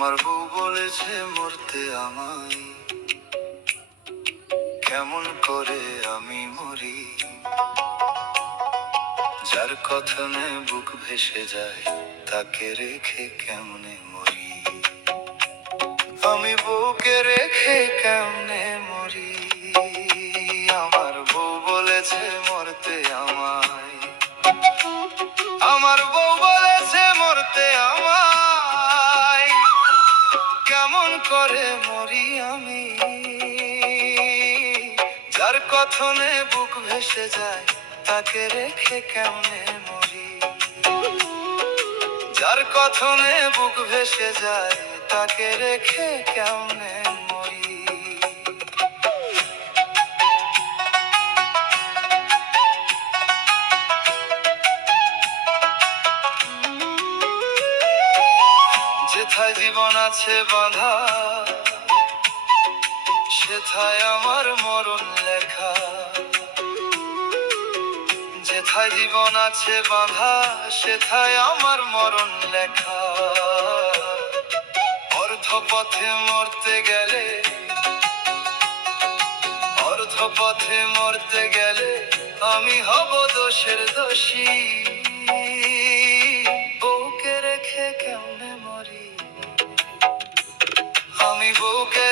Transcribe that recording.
আমার বউ বলেছে মরতে আমায়, কেমন করে আমি মরি। যার কথনে বুক ভেসে যায় তাকে রেখে কেমনে মরি। আমি বউকে রেখে কেমনে মরি। আমার বউ বলেছে মরতে আমায়, আমার বউ বলেছে মরতে আমায়, কেমন করে মরি আমি। যার কথনে বুক ভেসে যায় তাকে রেখে কেমনে মরি। যার কথনে বুক ভেসে যায় তাকে রেখে কেমনে মরি। যেথায় জীবন আছে বাঁধা সেথায় আমার মরণ লেখা। যেথায় জীবন আছে বাঁধা সেথায় আমার মরণ লেখা। অর্ধপথে মরতে গেলে, অর্ধপথে মরতে গেলে আমি হব দোষের দোষী। বউকে রেখে কেমনে মরি। আমি বউকে